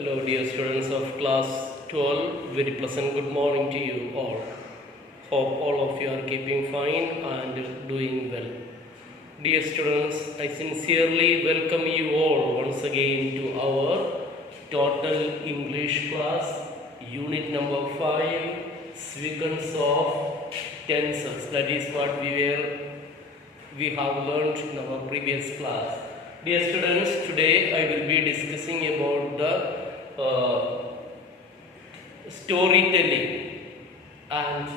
Hello, dear students of class 12. Very pleasant good morning to you all. Hope all of you are keeping fine and doing well. Dear students, I sincerely welcome you all once again to our total English class, unit number 5, sequence of tenses. That is what we have learned in our previous class. Dear students, today I will be discussing about the storytelling and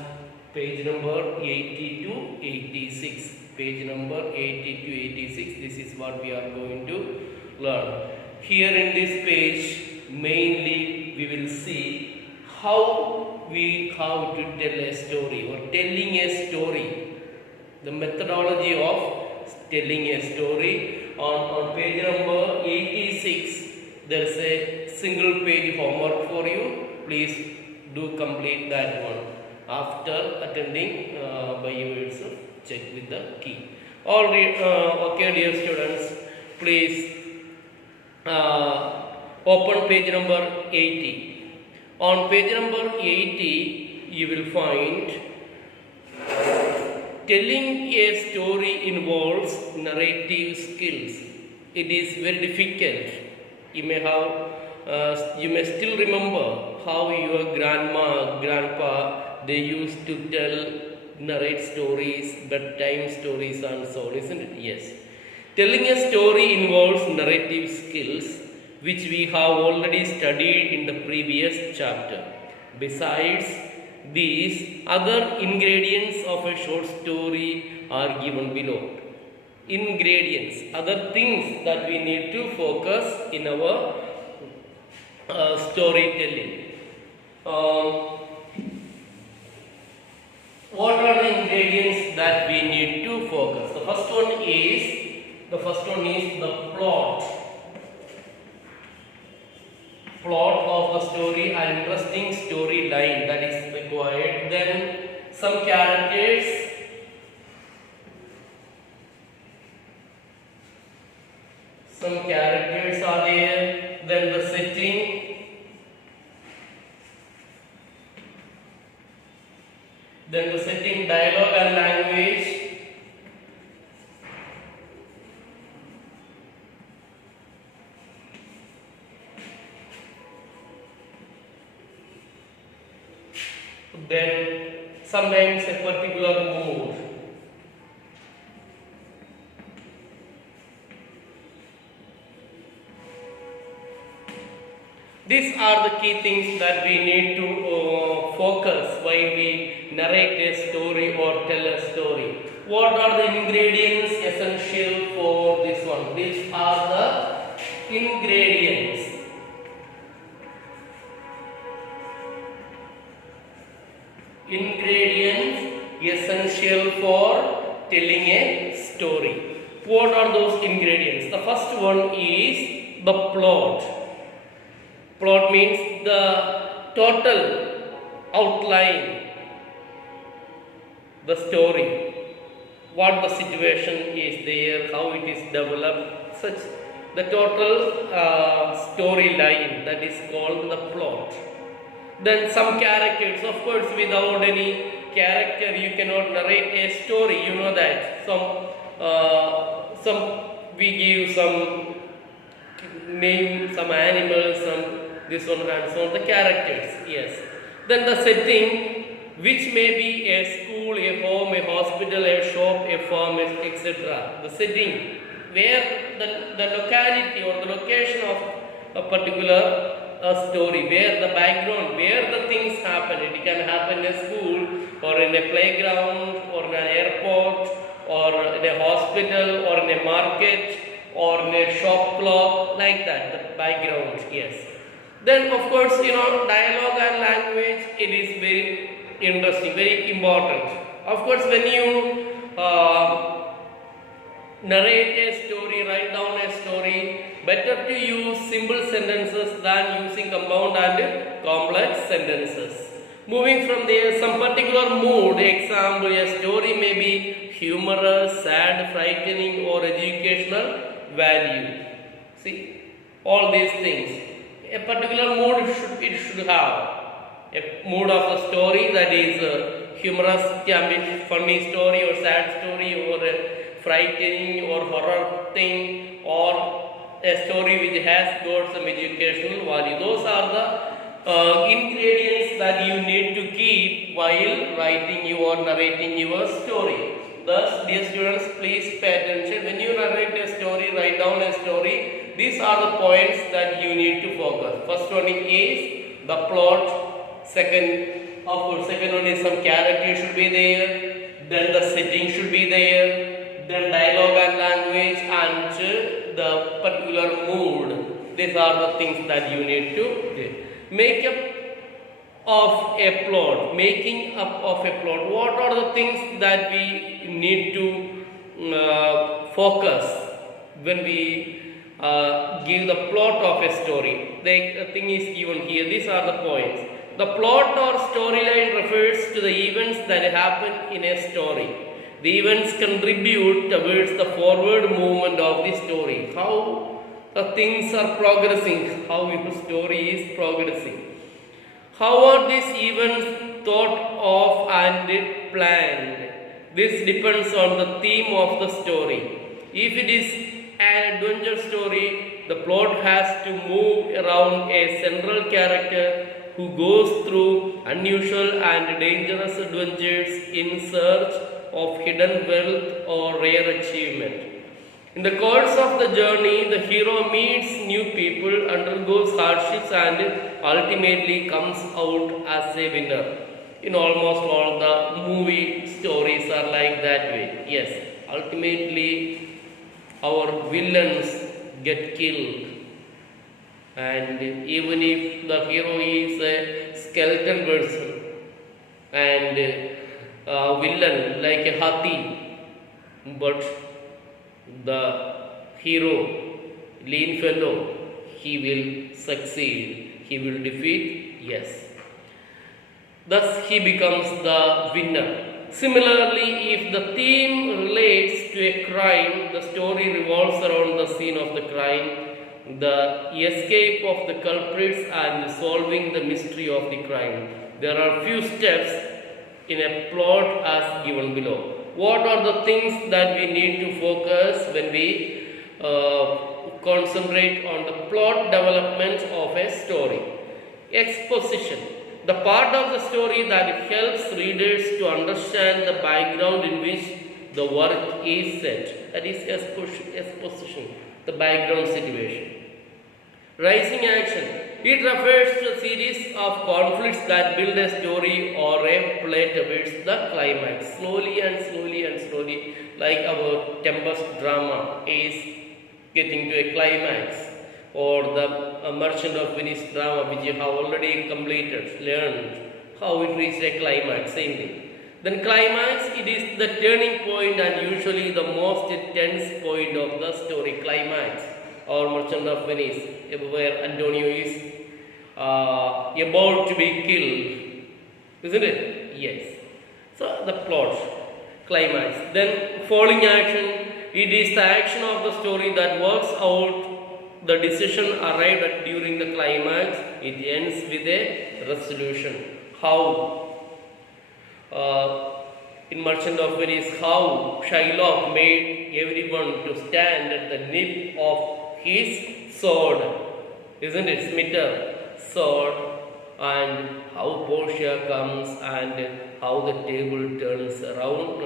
page number 80 to 86. Page number 80 to 86. This is what we are going to learn. Here in this page, mainly we will see how we have to tell a story or telling a story. The methodology of telling a story. On page number 86, there is a single page homework for you. Please do complete that one. After attending by yourself, check with the key. All okay, dear students, please open page number 80. On page number 80, you will find telling a story involves narrative skills. It is very difficult. You may still remember how your grandma, grandpa, they used to narrate stories, bedtime stories and so on, isn't it? Yes. Telling a story involves narrative skills, which we have already studied in the previous chapter. Besides these, other ingredients of a short story are given below. Ingredients, other things that we need to focus in our storytelling. What are the ingredients that we need to focus? The first one is the plot. Plot of the story, an interesting storyline that is required. Then some characters. Some characters are there. Then the setting. Then the setting, dialogue and language. Then sometimes a particular mood. These are the key things that we need to focus while we narrate a story or tell a story. What are the ingredients essential for this one? These are the ingredients. Ingredients essential for telling a story. What are those ingredients? The first one is the plot. Plot means the total outline, the story, what the situation is there, how it is developed, such the total storyline, that is called the plot. Then some characters, of course, without any character you cannot narrate a story, you know that. Some we give some name, some animals, some this one and so on, the characters, yes. Then the setting, which may be a school, a home, a hospital, a shop, a farm, etc. The setting, where the locality or the location of a particular story, where the background, where the things happen. It can happen in a school or in a playground or in an airport or in a hospital or in a market or in a shop clock, like that, the background, yes. Then of course, dialogue and language, it is very interesting, very important. Of course, when you narrate a story, write down a story, better to use simple sentences than using compound and complex sentences. Moving from there, some particular mood, example, a story may be humorous, sad, frightening or educational value. See, all these things. a particular mood it should have. A mood of a story that is humorous, can be funny story or sad story or a frightening or horror thing or a story which has got some educational value. Those are the ingredients that you need to keep while writing or narrating your story. Thus, dear students, please pay attention. When you narrate a story, write down a story. These are the points that you need to focus. First one is the plot. Second one is some character should be there. Then the setting should be there. Then dialogue and language and the particular mood. These are the things that you need to do. Make up of a plot. Making up of a plot. What are the things that we need to focus when we give the plot of a story? The thing is given here. These are the points. The plot or storyline refers to the events that happen in a story. The events contribute towards the forward movement of the story. How the things are progressing, how your story is progressing. How are these events thought of and planned? This depends on the theme of the story. If it is an adventure story, the plot has to move around a central character who goes through unusual and dangerous adventures in search of hidden wealth or rare achievement. In the course of the journey, the hero meets new people, undergoes hardships, and ultimately comes out as a winner. In almost all the movie stories are like that way. Yes, ultimately our villains get killed. And even if the hero is a skeleton person and a villain like a Hathi, but the hero, lean fellow, he will succeed, he will defeat, yes. Thus he becomes the winner. Similarly, if the theme relates to a crime, the story revolves around the scene of the crime, the escape of the culprits and solving the mystery of the crime. There are few steps in a plot as given below. What are the things that we need to focus when we concentrate on the plot development of a story? Exposition. The part of the story that helps readers to understand the background in which the work is set. That is exposition. The background situation. Rising action. It refers to a series of conflicts that build a story or a play towards the climax. Slowly and slowly and slowly, like our Tempest drama is getting to a climax, or the Merchant of Venice drama which you have already completed, learned how it reached a climax, same thing. Then climax, it is the turning point and usually the most tense point of the story, climax, or Merchant of Venice, where Antonio is about to be killed, isn't it? Yes. So the plot, climax. Then falling action, it is the action of the story that works out the decision arrived at during the climax. It ends with a resolution. How? In Merchant of Venice, how Shylock made everyone to stand at the nip of his sword, isn't it? Smitter sword, and how Portia comes and how the table turns around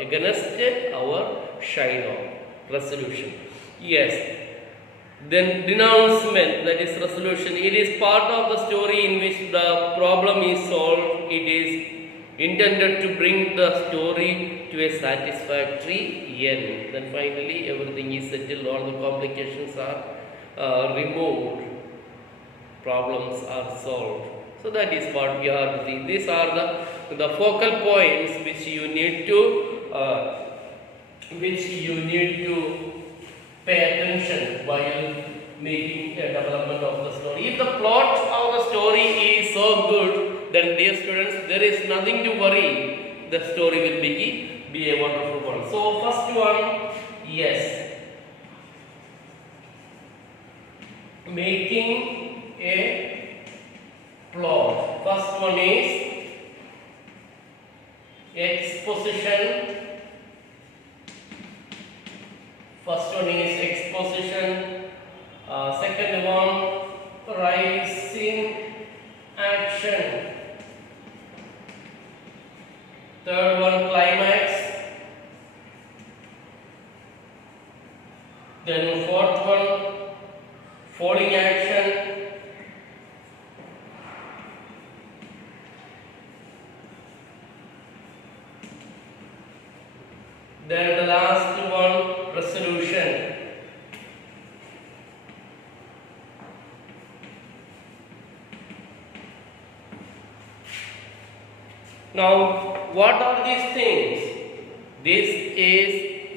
against our Shylock. Resolution. Yes. Then denouncement, that is resolution. It is part of the story in which the problem is solved. It is intended to bring the story to a satisfactory end. Then finally everything is settled, all the complications are removed, problems are solved. So that is what we are to see. These are the focal points which you need to pay attention while making a development of the story. If the plot of the story is so good, then dear students, there is nothing to worry. The story will be a wonderful one. So first one, yes, making a plot. First one is exposition. First one is exposition. Second one, rising action. Third one, climax. Then fourth one, falling action. Then the last one, resolution. Now, what are these things? This is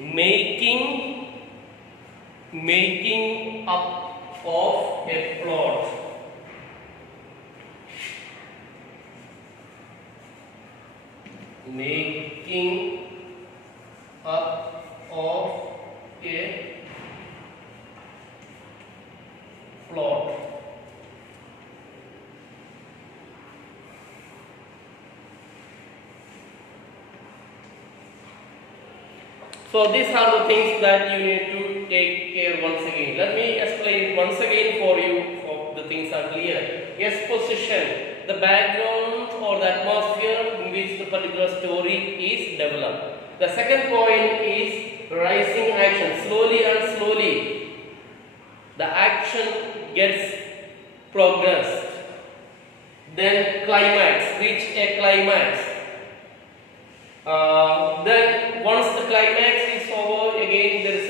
making up of a plot. Making up of a plot. So these are the things that you need to take care once again. Let me explain once again for you, so the things are clear. Exposition, the background or the atmosphere in which the particular story is developed. The second point is rising action. Slowly and slowly, the action gets progressed. Then climax, reach a climax. Then once the climax is over, again there is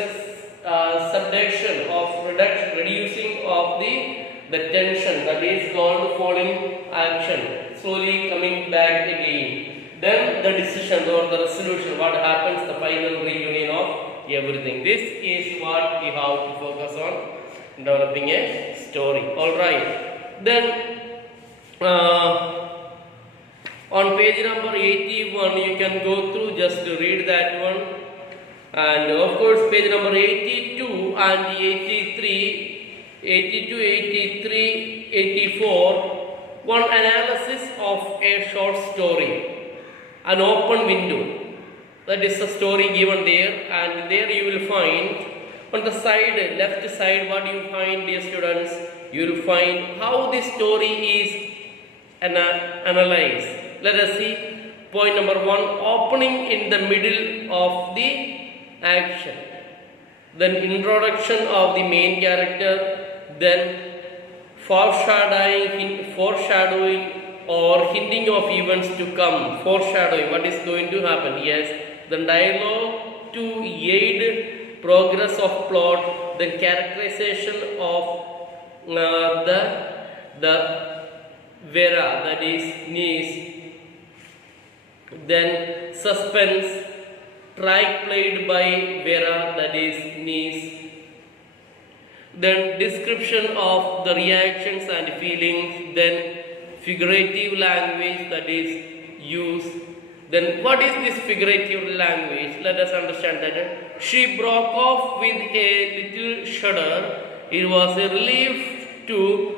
a subduction of reducing of the tension, that is called falling action, slowly coming back again. Then the decision or the resolution, what happens, the final reunion of everything. This is what we have to focus on developing a story. Alright. Then on page number 81, you can go through just to read that one. And of course, page number 82 and 83, 82, 83, 84, one analysis of a short story, an open window. That is the story given there, and there you will find on the side, left side, what you find, dear students, you will find how this story is analyzed. Let us see point number 1, opening in the middle of the action, then introduction of the main character, then foreshadowing or hinting of events to come, foreshadowing what is going to happen, yes, then dialogue to aid progress of plot, then characterization of the Vera, that is niece, then suspense, track played by Vera, that is niece, then description of the reactions and feelings, then figurative language, that is used. Then what is this figurative language? Let us understand that. She broke off with a little shudder. It was a relief to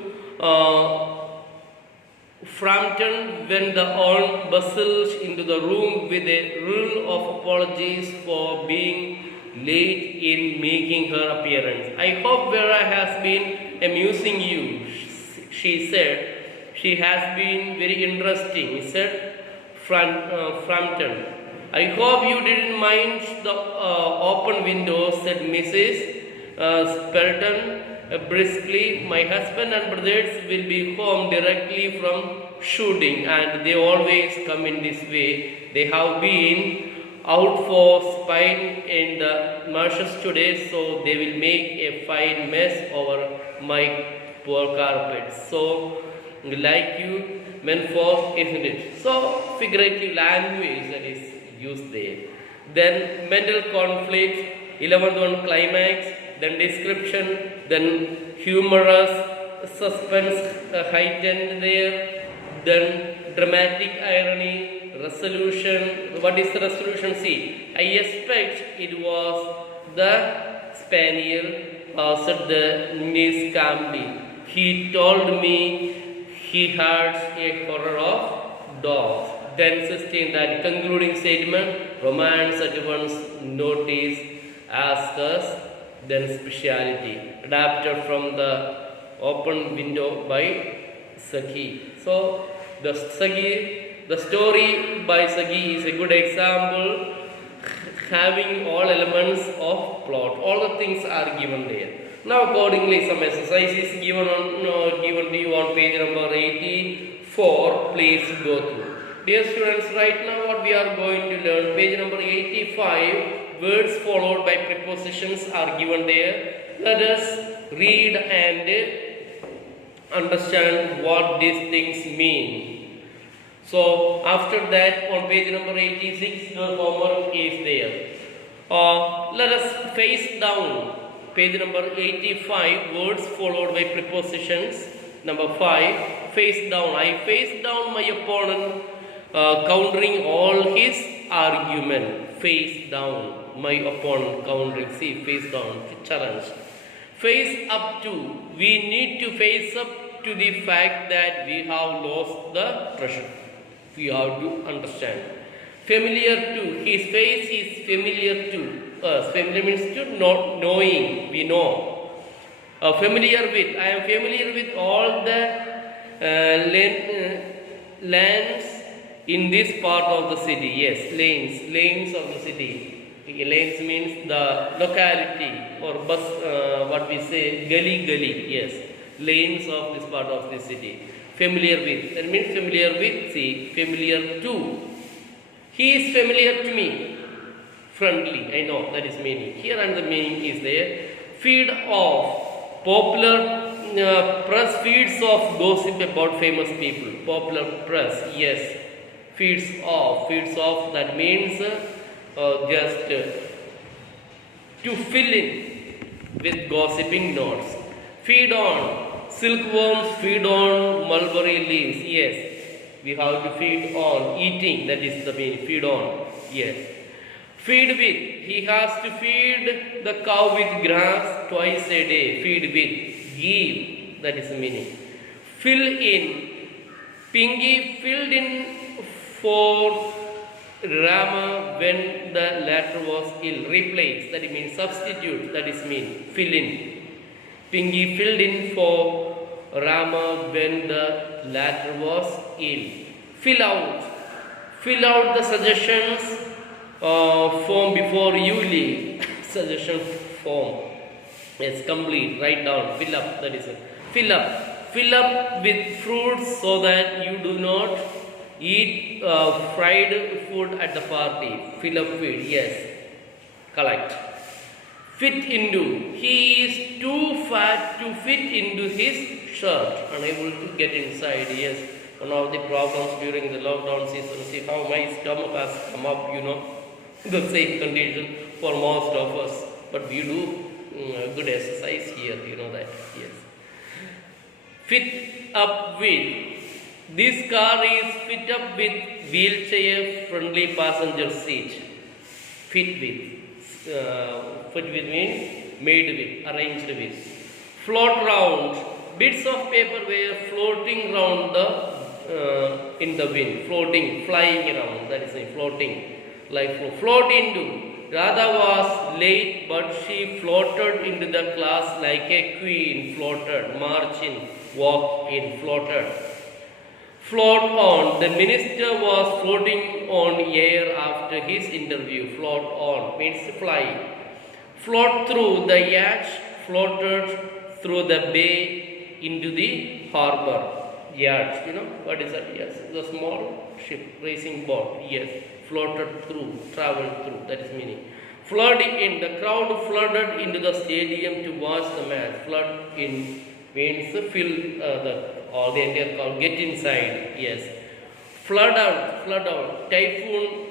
Frampton when the aunt bustled into the room with a reel of apologies for being late in making her appearance. I hope Vera has been amusing you, she said. She has been very interesting, said Frampton. I hope you didn't mind the open window, said Mrs. Spelton briskly. My husband and brothers will be home directly from shooting, and they always come in this way. They have been out for spying in the marshes today, so they will make a fine mess over my poor carpet. So, like you, men folk, isn't it? So, figurative language that is used there. Then, mental conflict, 11th one, climax, then description, then humorous, suspense heightened there, then dramatic irony, resolution. What is the resolution? See, I expect it was the spaniel, said the niece calmly. He told me he had a horror of dogs. Then sustain that concluding statement, romance at once notice, asks, then speciality. Adapted from the Open Window by Sagi. So the story by Sagi is a good example, having all elements of plot. All the things are given there. Now accordingly some exercise is given to you on page number 84. Please go through. Dear students, right now what we are going to learn, page number 85, words followed by prepositions are given there. Let us read and understand what these things mean. So after that on page number 86 your homework is there. Let us face down page number 85, words followed by prepositions. Number 5, face down. I face down my opponent, countering all his argument. Face down my opponent, countering. See, face down, challenge. Face up to. We need to face up to the fact that we have lost the treasure. We have to understand. Familiar to. His face is familiar to us. Familiar means to not knowing. We know. Familiar with. I am familiar with all the lands in this part of the city. Yes, lanes of the city. Lanes means the locality or bus, what we say, gully. Yes, lanes of this part of the city. Familiar with. That means familiar with. See, familiar to. He is familiar to me. Friendly. I know that is meaning. Here and the meaning is there. Feed off. Popular press feeds off gossip about famous people. Popular press, yes. Feeds off. That means just to fill in with gossiping notes. Feed on. Silkworms feed on mulberry leaves. Yes. We have to feed on. Eating, that is the meaning. Feed on. Yes. Feed with. He has to feed the cow with grass twice a day. Feed with. Give. That is the meaning. Fill in. Pinky filled in for Rama when the latter was ill. Replace. That means substitute. That is mean. Fill in. Pinky filled in for Rama when the latter was ill. Fill out. Fill out the suggestions form before you leave. Suggestion form. Yes, complete. Write down. Fill up. That is it. Fill up. Fill up with fruits so that you do not eat fried food at the party. Fill up with. Yes. Collect. Fit into. He is too fat to fit into his shirt. Unable to get inside. Yes. One of the problems during the lockdown season. See how my stomach has come up, the same condition for most of us. But we do good exercise here, that. Yes. Fit up with. This car is fit up with wheelchair friendly passenger seat. Fit with. Fit with means made with, arranged with. Float round. Bits of paper were floating round in the wind. Floating, flying around. That is a floating. Like float into. Radha was late, but she floated into the class like a queen. Floated, march in, walk in, floated. Float on. The minister was floating on air after his interview. Float on means fly. Float through. The yacht floated through the bay into the harbor. Yacht, what is that? Yes, the small ship, racing boat. Yes, floated through, traveled through. That is meaning. Flood in. The crowd flooded into the stadium to watch the match. Flood in means fill the entire crowd. Get inside. Yes. Flood out. Typhoon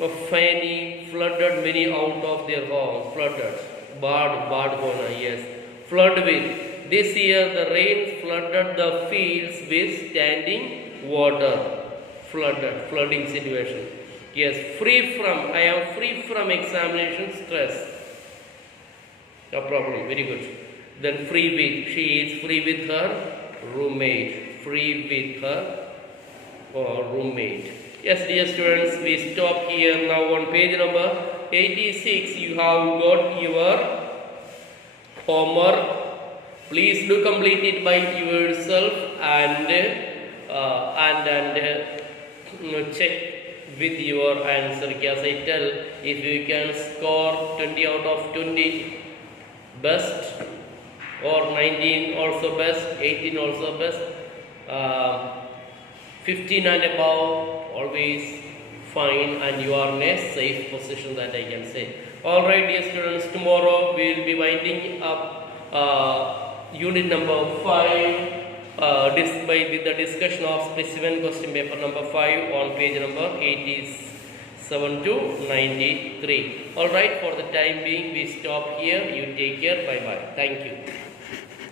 of Fani flooded many out of their homes. Flooded. Badhona. Yes. Flood with. This year the rain flooded the fields with standing water. Flooding situation. Yes, free from. I am free from examination stress. No problem. Very good. Then free with. She is free with her roommate. Free with her roommate. Yes, dear students, we stop here now on page number 86. You have got your homework. Please do complete it by yourself and check with your answer. As I tell, if you can score 20 out of 20, best, or 19 also best, 18 also best, 15 and above always fine, and you are in a safe position, that I can say. Alright, dear students, tomorrow we will be winding up unit number 5 with the discussion of specimen question paper number 5 on page number 87 to 93. Alright, for the time being we stop here. You take care. Bye bye. Thank you.